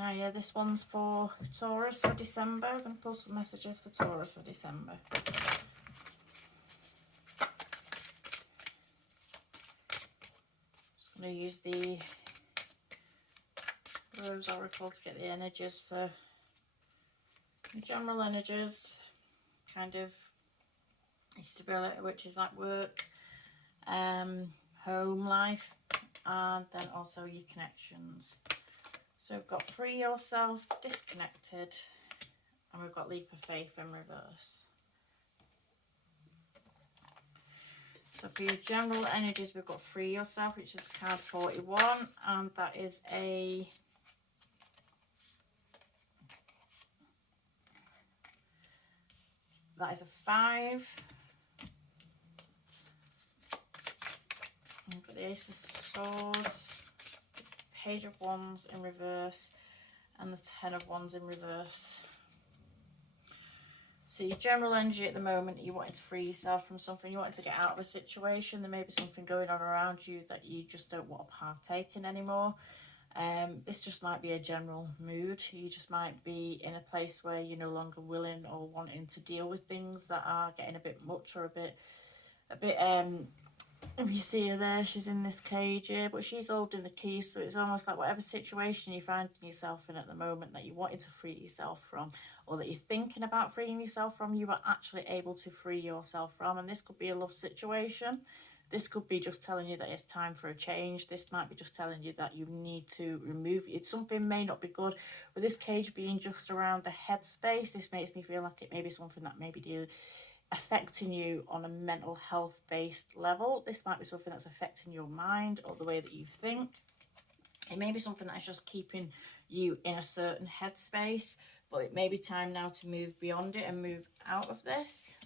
Now, yeah, this one's for Taurus for December. I'm going to pull some messages for Taurus for December. Just going to use the Rose Oracle to get the energies for the general energies, kind of stability, which is like work, home life, and then also your connections. So we've got free yourself, disconnected, and we've got leap of faith in reverse. So for your general energies, we've got free yourself, which is card 41, and that is a That is a 5. We've got the Ace of Swords, Page of Wands in reverse, and the 10 of Wands in reverse. So your general energy at the moment, you wanting to free yourself from something, you wanting to get out of a situation. There may be something going on around you that you just don't want to partake in anymore. This just might be a general mood. You just might be in a place where you're no longer willing or wanting to deal with things that are getting a bit much or a bit if you see her there, she's in this cage here, but she's holding the keys, so it's almost like whatever situation you find yourself in at the moment that you wanted to free yourself from, or that you're thinking about freeing yourself from, you are actually able to free yourself from. And this could be a love situation. This could be just telling you that it's time for a change. This might be just telling you that you need to remove it. Something may not be good. With this cage being just around the head space, this makes me feel like it may be something that may be affecting you on a mental health based level. This might be something that's affecting your mind or the way that you think. It may be something that's just keeping you in a certain headspace, but it may be time now to move beyond it and move out of this.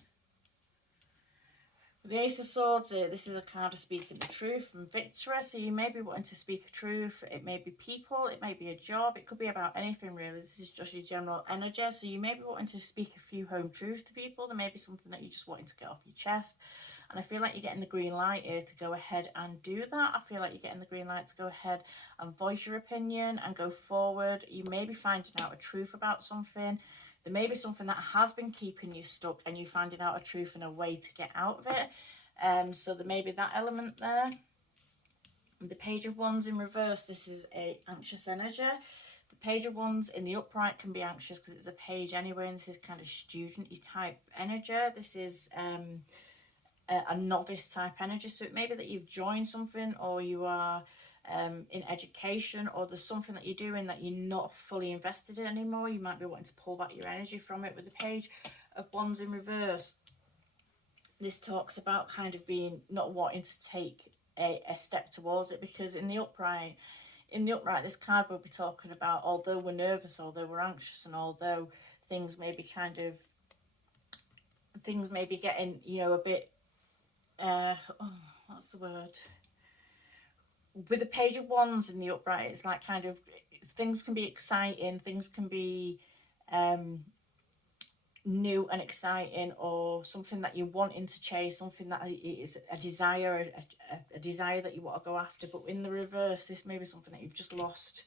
With the Ace of Swords here, this is a card of speaking the truth and victory. So you may be wanting to speak a truth. It may be people, it may be a job, it could be about anything really. This is just your general energy. So you may be wanting to speak a few home truths to people. There may be something that you're just wanting to get off your chest. And I feel like you're getting the green light here to go ahead and do that. I feel like you're getting the green light to go ahead and voice your opinion and go forward. You may be finding out a truth about something. There may be something that has been keeping you stuck and you finding out a truth and a way to get out of it. So there may be that element there. The Page of Wands in reverse, this is a anxious energy. The Page of Wands in the upright can be anxious because it's a page anyway, and this is kind of student-y type energy. This is a novice type energy. So it may be that you've joined something, or you are in education, or there's something that you're doing that you're not fully invested in anymore. You might be wanting to pull back your energy from it. With the Page of Wands in reverse, this talks about kind of being not wanting to take a step towards it, because in the upright this card will be talking about, although we're nervous, although we're anxious, and although things may be getting, you know, a bit what's the word? With the Page of Wands in the upright, it's like kind of things can be exciting, things can be new and exciting, or something that you're wanting to chase, something that is a desire, a desire that you want to go after. But in the reverse, this may be something that you've just lost.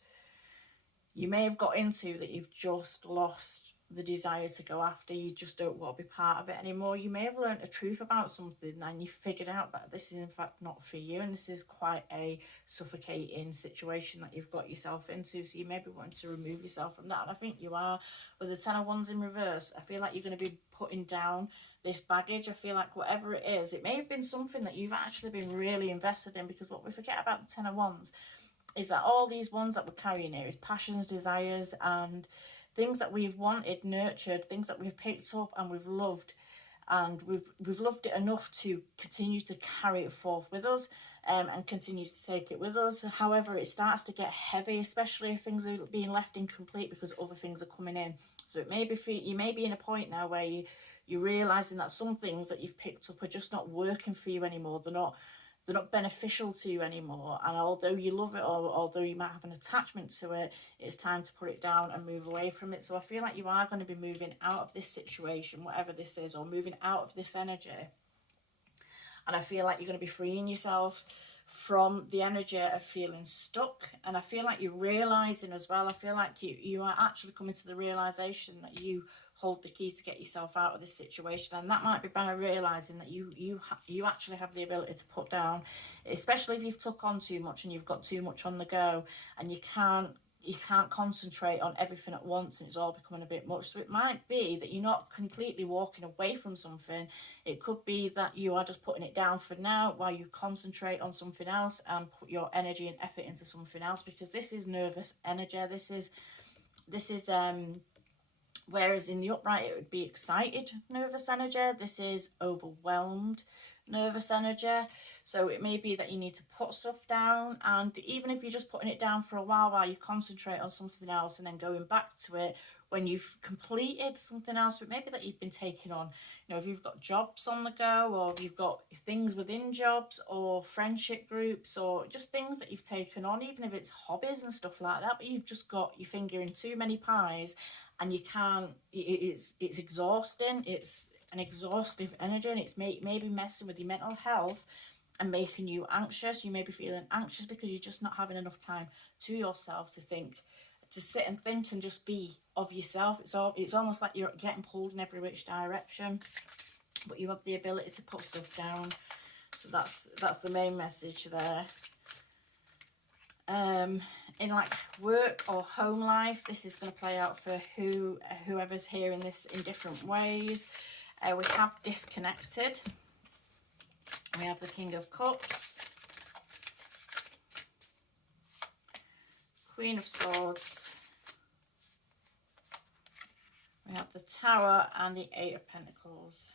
You may have got into that you've just lost the desire to go after. You just don't want to be part of it anymore. You may have learned a truth about something and you figured out that this is in fact not for you, and this is quite a suffocating situation that you've got yourself into. So you may be wanting to remove yourself from that, and I think you are. With the 10 of Wands in reverse, I feel like you're going to be putting down this baggage. I feel like whatever it is, it may have been something that you've actually been really invested in, because what we forget about the 10 of Wands is that all these ones that we're carrying here is passions, desires, and things that we've wanted, nurtured, things that we've picked up and we've loved, and we've loved it enough to continue to carry it forth with us, and continue to take it with us. However, it starts to get heavy, especially if things are being left incomplete because other things are coming in. So it may be you may be in a point now where you're realizing that some things that you've picked up are just not working for you anymore. They're not beneficial to you anymore, and although you love it, or although you might have an attachment to it, it's time to put it down and move away from it. So I feel like you are going to be moving out of this situation, whatever this is, or moving out of this energy, and I feel like you're going to be freeing yourself from the energy of feeling stuck. And I feel like you're realizing as well, I feel like you are actually coming to the realization that you hold the key to get yourself out of this situation, and that might be by realizing that you actually have the ability to put down, especially if you've took on too much and you've got too much on the go, and you can't concentrate on everything at once, and it's all becoming a bit much. So it might be that you're not completely walking away from something. It could be that you are just putting it down for now while you concentrate on something else and put your energy and effort into something else, because this is nervous energy. This is whereas in the upright it would be excited nervous energy. This is overwhelmed nervous energy. So it may be that you need to put stuff down, and even if you're just putting it down for a while you concentrate on something else and then going back to it when you've completed something else. It may be that you've been taking on, if you've got jobs on the go, or you've got things within jobs or friendship groups, or just things that you've taken on, even if it's hobbies and stuff like that, but you've just got your finger in too many pies and you can't. It's exhausting. It's an exhaustive energy, and it's maybe messing with your mental health and making you anxious. You may be feeling anxious because you're just not having enough time to yourself to think, to sit and think and just be of yourself. It's almost like you're getting pulled in every which direction, but you have the ability to put stuff down. So that's the main message there. In like work or home life, this is going to play out for whoever's hearing this in different ways. We have disconnected. We have the King of Cups, Queen of Swords, we have the Tower, and the Eight of Pentacles.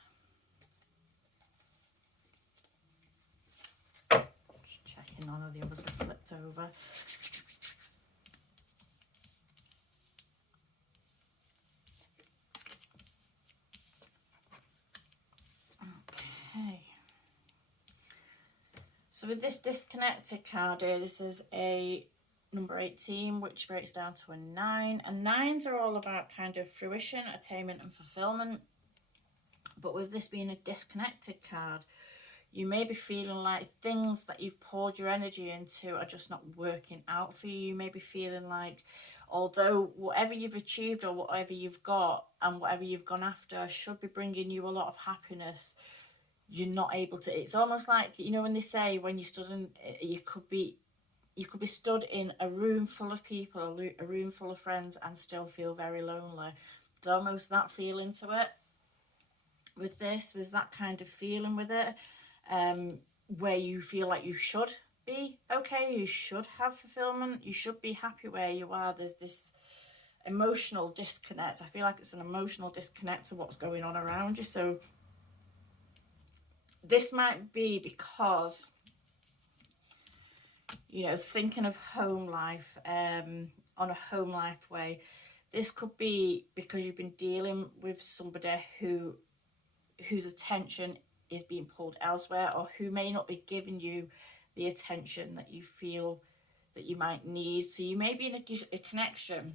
Just checking none of the others have flipped over. Okay. So with this disconnected card here, this is a number 18, which breaks down to a 9. And 9s are all about kind of fruition, attainment and fulfillment. But with this being a disconnected card, you may be feeling like things that you've poured your energy into are just not working out for you. You may be feeling like, although whatever you've achieved or whatever you've got and whatever you've gone after should be bringing you a lot of happiness, you're not able to. It's almost like, when they say when you stood in, you could be stood in a room full of people, a room full of friends, and still feel very lonely. There's almost that feeling to it. With this, there's that kind of feeling with it, where you feel like you should be okay, you should have fulfillment, you should be happy where you are. There's this emotional disconnect. I feel like it's an emotional disconnect to what's going on around you. So this might be because, thinking of home life, on a home life way, this could be because you've been dealing with somebody whose attention is being pulled elsewhere, or who may not be giving you the attention that you feel that you might need. So you may be in a connection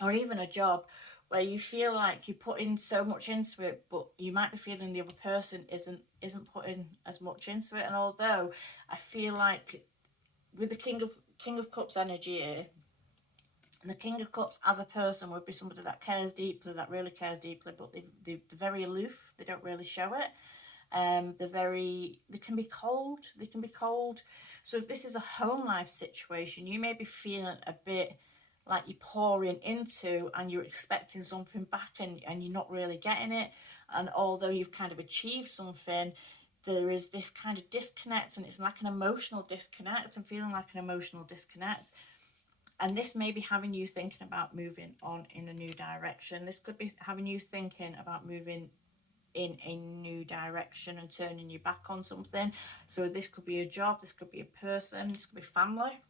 or even a job where you feel like you put in so much into it, but you might be feeling the other person isn't putting as much into it. And although I feel like with the King of Cups energy here, and the King of Cups as a person would be somebody that cares deeply, that really cares deeply, but they're very aloof. They don't really show it. They can be cold. So if this is a home life situation, you may be feeling a bit like you're pouring into and you're expecting something back, and you're not really getting it. And although you've kind of achieved something, there is this kind of disconnect, and it's like an emotional disconnect. I'm feeling like an emotional disconnect. And this may be having you thinking about moving on in a new direction. This could be having you thinking about moving in a new direction and turning your back on something. So this could be a job, this could be a person, this could be family,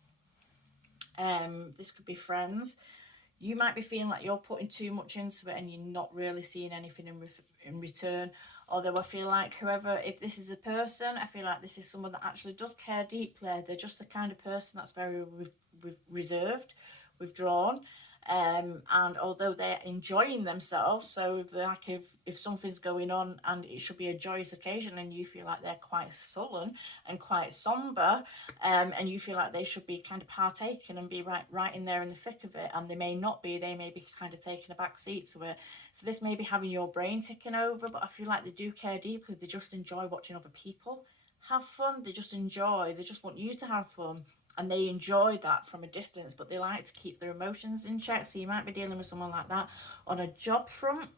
this could be friends. You might be feeling like you're putting too much into it and you're not really seeing anything in return. Although I feel like if this is a person, I feel like this is someone that actually does care deeply. They're just the kind of person that's very reserved, withdrawn. And although they're enjoying themselves, so like if something's going on and it should be a joyous occasion and you feel like they're quite sullen and quite somber, and you feel like they should be kind of partaking and be right in there in the thick of it, and they may not be, they may be kind of taking a back seat to it. So this may be having your brain ticking over, but I feel like they do care deeply. They just enjoy watching other people have fun. They just want you to have fun, and they enjoy that from a distance, but they like to keep their emotions in check. So you might be dealing with someone like that on a job front.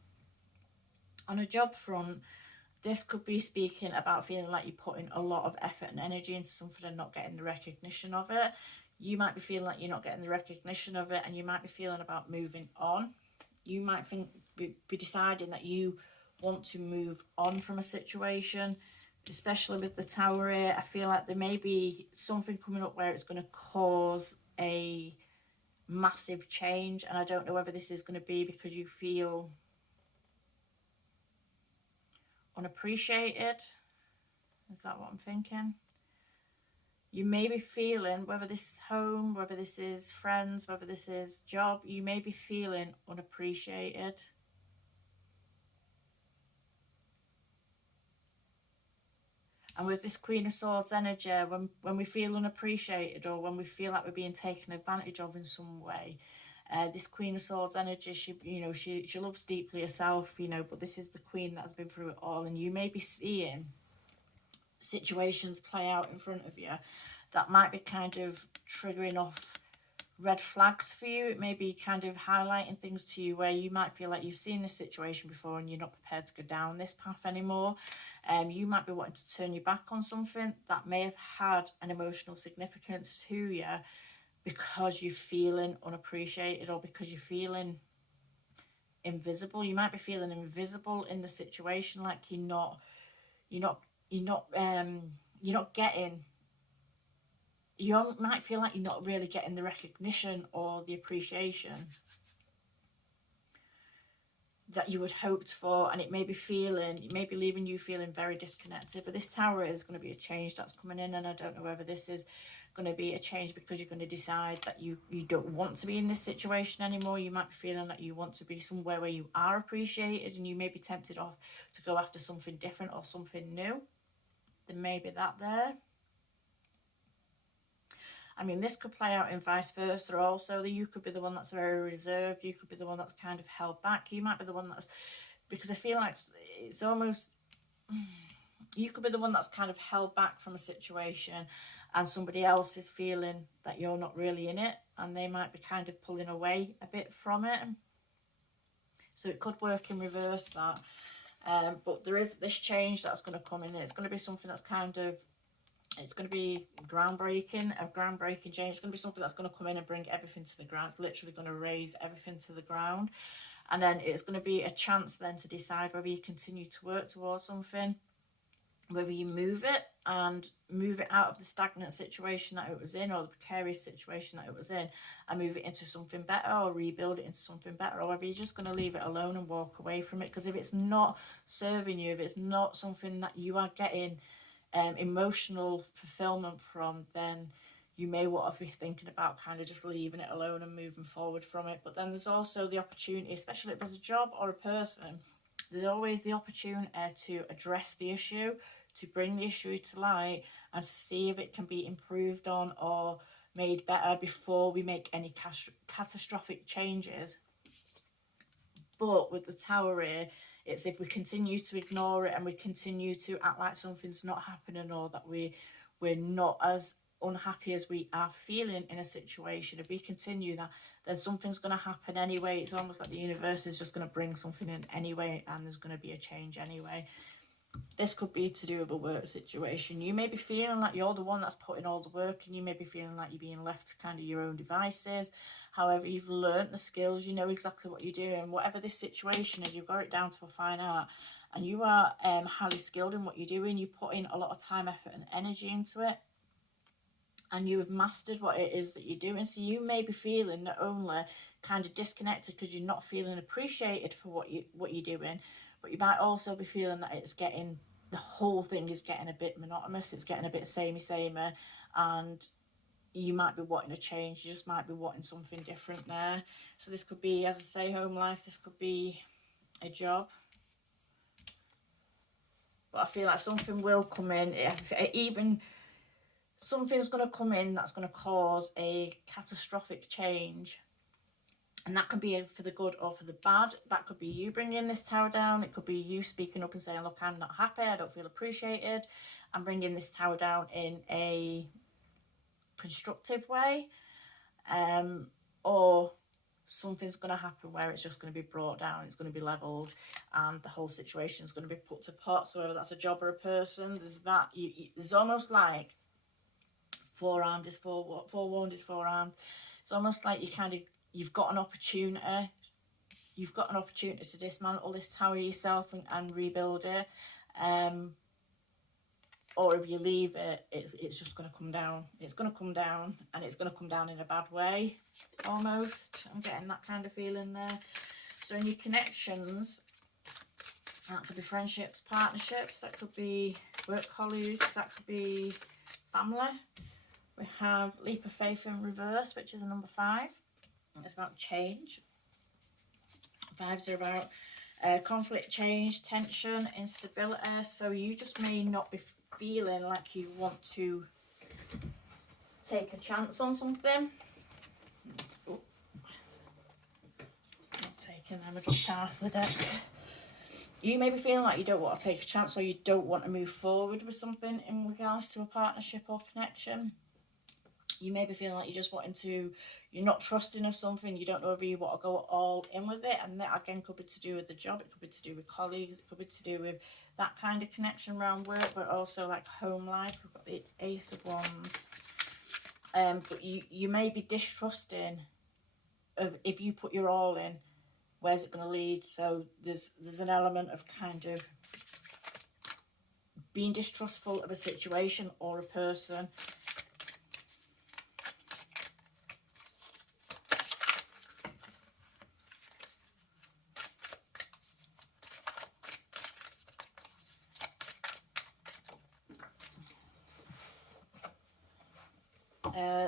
This could be speaking about feeling like you're putting a lot of effort and energy into something and not getting the recognition of it. You might be feeling like you're not getting the recognition of it, and you might be feeling about moving on. You might be deciding that you want to move on from a situation, especially with the Tower here. I feel like there may be something coming up where it's going to cause a massive change, and I don't know whether this is going to be because you feel unappreciated. Is that what I'm thinking? You may be feeling, whether this is home, whether this is friends, whether this is job, you may be feeling unappreciated. And with this Queen of Swords energy, when we feel unappreciated, or when we feel like we're being taken advantage of in some way, this Queen of Swords energy, she loves deeply herself, but this is the Queen that has been through it all, and you may be seeing situations play out in front of you that might be kind of triggering off red flags for you. It may be kind of highlighting things to you where you might feel like you've seen this situation before and you're not prepared to go down this path anymore. You might be wanting to turn your back on something that may have had an emotional significance to you because you're feeling unappreciated, or because you're feeling invisible. You might be feeling invisible in the situation, like you're not getting, you might feel like you're not really getting the recognition or the appreciation that you had hoped for, and it may be leaving you feeling very disconnected. But this Tower is going to be a change that's coming in, and I don't know whether this is going to be a change because you're going to decide that you don't want to be in this situation anymore. You might be feeling that you want to be somewhere where you are appreciated, and you may be tempted off to go after something different or something new. There may be that there. I mean, this could play out in vice versa also. You could be the one that's very reserved. You could be the one that's kind of held back. You might be the one that's, because I feel like it's almost, you could be the one that's kind of held back from a situation, and somebody else is feeling that you're not really in it, and they might be kind of pulling away a bit from it. So it could work in reverse, that. But there is this change that's going to come in. It's going to be something that's it's going to be a groundbreaking change. It's going to be something that's going to come in and bring everything to the ground. It's literally going to raise everything to the ground. And then it's going to be a chance then to decide whether you continue to work towards something, whether you move it out of the stagnant situation that it was in, or the precarious situation that it was in, and move it into something better, or rebuild it into something better, or whether you're just going to leave it alone and walk away from it. Because if it's not serving you, if it's not something that you are getting emotional fulfillment from, then you may want to be thinking about kind of just leaving it alone and moving forward from it. But then there's also the opportunity, especially if there's a job or a person, there's always the opportunity to address the issue, to bring the issue to light, and to see if it can be improved on or made better before we make any catastrophic changes. But with the Tower here, it's if we continue to ignore it and we continue to act like something's not happening, or that we're not as unhappy as we are feeling in a situation. If we continue that, then something's going to happen anyway. It's almost like the universe is just going to bring something in anyway, and there's going to be a change anyway. This could be to do with a work situation. You may be feeling like you're the one that's putting all the work, and you may be feeling like you're being left to kind of your own devices. However, you've learnt the skills, you know exactly what you're doing. Whatever this situation is, you've got it down to a fine art, and you are highly skilled in what you're doing. You put in a lot of time, effort and energy into it, and you have mastered what it is that you're doing. So you may be feeling not only kind of disconnected because you're not feeling appreciated for what you're doing, but you might also be feeling that the whole thing is getting a bit monotonous. It's getting a bit samey, and you might be wanting a change. You just might be wanting something different there. So this could be, as I say, home life. This could be a job. But I feel like something will come in. Even something's going to come in that's going to cause a catastrophic change. And that could be for the good or for the bad. That could be you bringing this tower down. It could be you speaking up and saying, look, I'm not happy. I don't feel appreciated. I'm bringing this tower down in a constructive way. Or something's going to happen where it's just going to be brought down. It's going to be leveled. And the whole situation is going to be put to pot. So whether that's a job or a person, there's that. There's almost like forearmed is forewarned is forearmed. It's almost like you've got an opportunity. You've got an opportunity to dismantle this tower yourself and rebuild it. Or if you leave it, it's just going to come down. It's going to come down, and it's going to come down in a bad way, almost. I'm getting that kind of feeling there. So in your connections, that could be friendships, partnerships, that could be work colleagues, that could be family. We have leap of faith in reverse, which is a number 5. It's about change. 5s are about conflict, change, tension, instability. So you just may not be feeling like you want to take a chance on something. Oh. Not taking them, I just half the deck. You may be feeling like you don't want to take a chance, or you don't want to move forward with something in regards to a partnership or connection. You may be feeling like you're not trusting of something. You don't know if you want to go all in with it. And that, again, could be to do with the job. It could be to do with colleagues. It could be to do with that kind of connection around work, but also like home life. We've got the Ace of Wands. But you may be distrusting of, if you put your all in, where's it going to lead? So there's an element of kind of being distrustful of a situation or a person.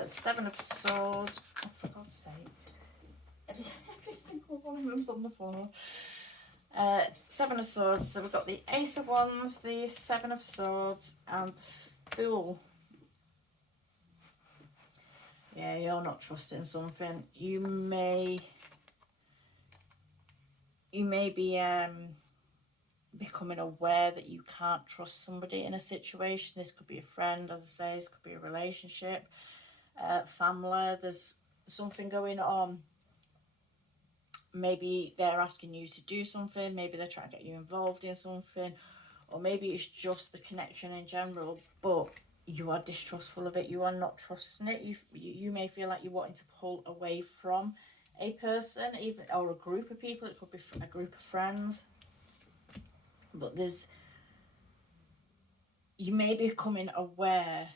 Seven of Swords. Oh, for God's sake. Every single one of them's on the floor. 7 of Swords. So we've got the Ace of Wands, the 7 of Swords, and the Fool. Yeah, you're not trusting something. You may be becoming aware that you can't trust somebody in a situation. This could be a friend, as I say. This could be a relationship. Family, there's something going on. Maybe they're asking you to do something, maybe they're trying to get you involved in something, or maybe it's just the connection in general, but you are distrustful of it. You are not trusting it. You may feel like you're wanting to pull away from a person, even, or a group of people. It could be a group of friends, but you may be becoming aware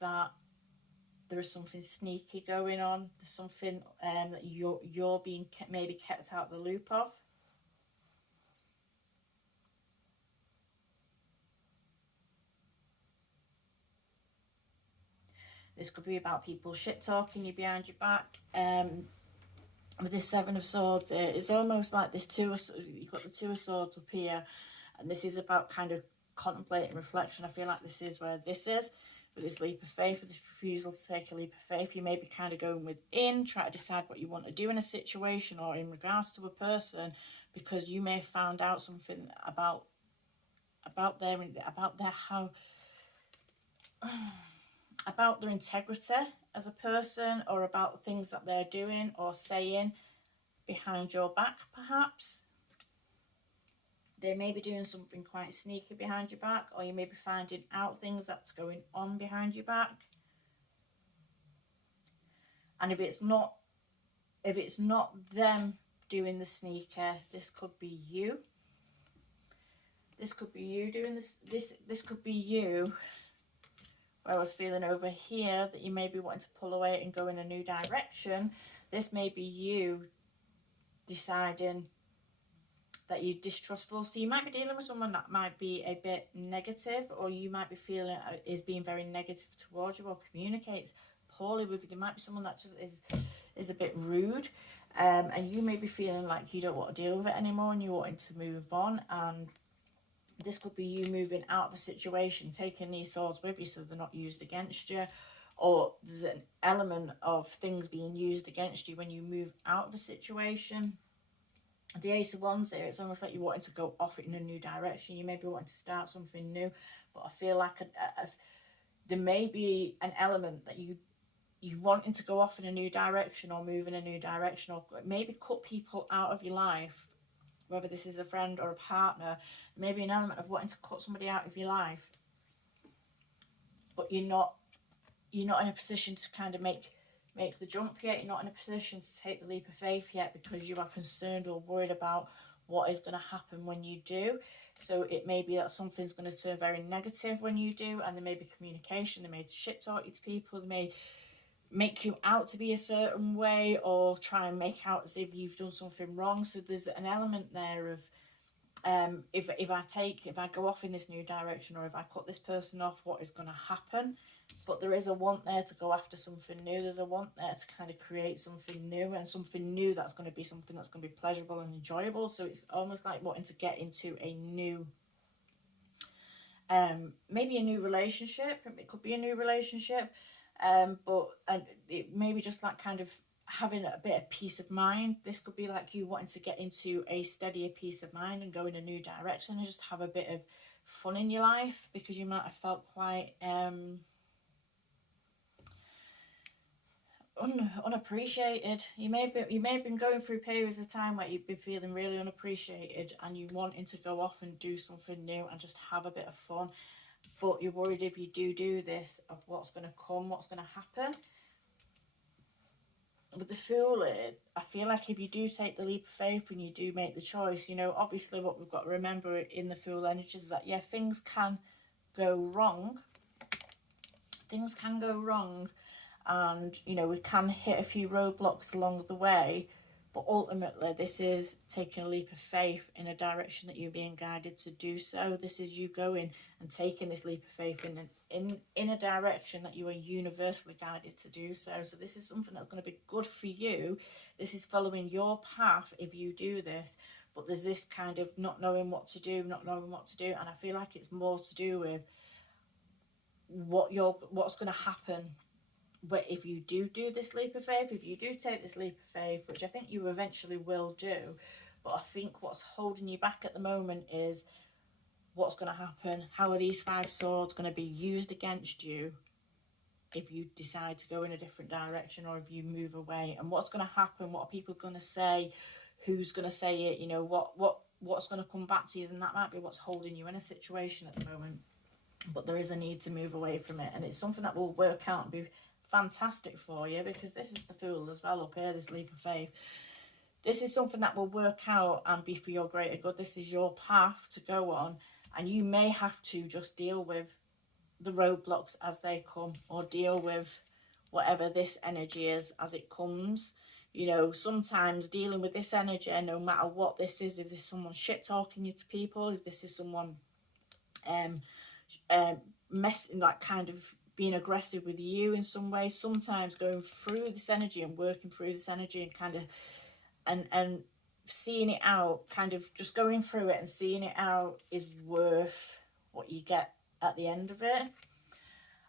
that there is something sneaky going on. There's something that you're being maybe kept out of the loop of. This could be about people shit talking you behind your back. With this 7 of Swords, it's almost like this you've got the 2 of Swords up here, and this is about kind of contemplating reflection. I feel like this is where this is. With this leap of faith, with this refusal to take a leap of faith, you may be kind of going within, try to decide what you want to do in a situation or in regards to a person, because you may have found out something about their integrity as a person, or about the things that they're doing or saying behind your back, perhaps. They may be doing something quite sneaky behind your back, or you may be finding out things that's going on behind your back. And if it's not them doing the sneaky, this could be you. This could be you doing this. This could be you. Where I was feeling over here that you may be wanting to pull away and go in a new direction. This may be you deciding that you're distrustful. So you might be dealing with someone that might be a bit negative, or you might be feeling is being very negative towards you or communicates poorly with you. There might be someone that just is a bit rude, and you may be feeling like you don't want to deal with it anymore and you're wanting to move on. And this could be you moving out of a situation, taking these swords with you so they're not used against you, or there's an element of things being used against you when you move out of a situation. The Ace of Wands here, it's almost like you're wanting to go off in a new direction. You may be wanting to start something new, but I feel like there may be an element that you wanting to go off in a new direction or move in a new direction, or maybe cut people out of your life, whether this is a friend or a partner. Maybe an element of wanting to cut somebody out of your life, but you're not in a position to kind of make the jump yet. You're not in a position to take the leap of faith yet, because you are concerned or worried about what is going to happen when you do. So it may be that something's going to turn very negative when you do, and there may be communication, they may shit talk you to people, they may make you out to be a certain way, or try and make out as if you've done something wrong. So there's an element there of if I go off in this new direction, or if I cut this person off, what is going to happen? But there is a want there to go after something new. There's a want there to kind of create something new, and something new that's going to be something that's going to be pleasurable and enjoyable. So it's almost like wanting to get into a new maybe a new relationship. It could be a new relationship, but it maybe just that kind of having a bit of peace of mind. This could be like you wanting to get into a steadier peace of mind and go in a new direction and just have a bit of fun in your life, because you might have felt quite unappreciated. You may have been going through periods of time where you've been feeling really unappreciated, and you wanting to go off and do something new and just have a bit of fun. But you're worried if you do this, of what's going to come, what's going to happen. With the Fool, I feel like if you do take the leap of faith and you do make the choice, obviously what we've got to remember in the Fool energy is that, yeah, things can go wrong. Things can go wrong, and, we can hit a few roadblocks along the way. But ultimately, this is taking a leap of faith in a direction that you're being guided to do so. This is you going and taking this leap of faith in a direction that you are universally guided to do so. So this is something that's going to be good for you. This is following your path if you do this. But there's this kind of not knowing what to do. And I feel like it's more to do with what's going to happen. But if you do this leap of faith, if you do take this leap of faith, which I think you eventually will do, but I think what's holding you back at the moment is what's going to happen. How are these 5 swords going to be used against you if you decide to go in a different direction, or if you move away? And what's going to happen? What are people going to say? Who's going to say it? What's going to come back to you? And that might be what's holding you in a situation at the moment. But there is a need to move away from it, and it's something that will work out and be fantastic for you, because this is the Fool as well up here, this leap of faith. This is something that will work out and be for your greater good. This is your path to go on, and you may have to just deal with the roadblocks as they come, or deal with whatever this energy is as it comes. Sometimes dealing with this energy, no matter what this is, if this is someone shit talking you to people, if this is someone messing, like kind of being aggressive with you in some way, sometimes going through this energy and working through this energy and kind of and seeing it out, kind of just going through it and seeing it out is worth what you get at the end of it.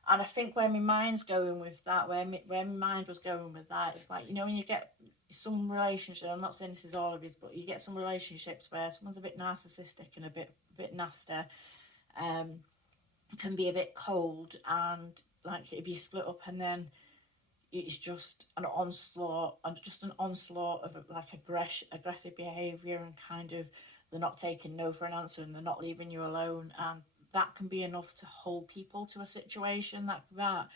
And I think where my mind's going with that, where my mind was going with that, it's like, when you get some relationship, I'm not saying this is all of it, but you get some relationships where someone's a bit narcissistic and a bit nasty, can be a bit cold, and like if you split up and then it's just an onslaught of like aggressive behavior, and kind of they're not taking no for an answer, and they're not leaving you alone, and that can be enough to hold people to a situation. That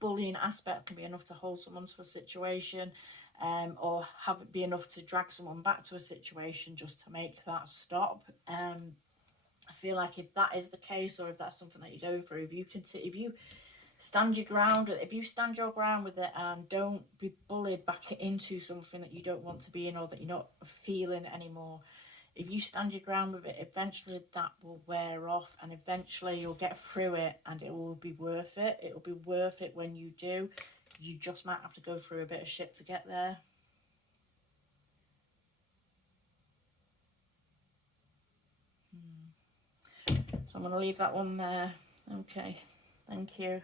bullying aspect can be enough to hold someone to a situation, or have it be enough to drag someone back to a situation just to make that stop. I feel like if that is the case, or if that's something that you're going through, if you stand your ground with it, and don't be bullied back into something that you don't want to be in, or that you're not feeling anymore, if you stand your ground with it, eventually that will wear off, and eventually you'll get through it, and it will be worth it. It will be worth it when you do. You just might have to go through a bit of shit to get there. So I'm going to leave that one there. Okay, thank you.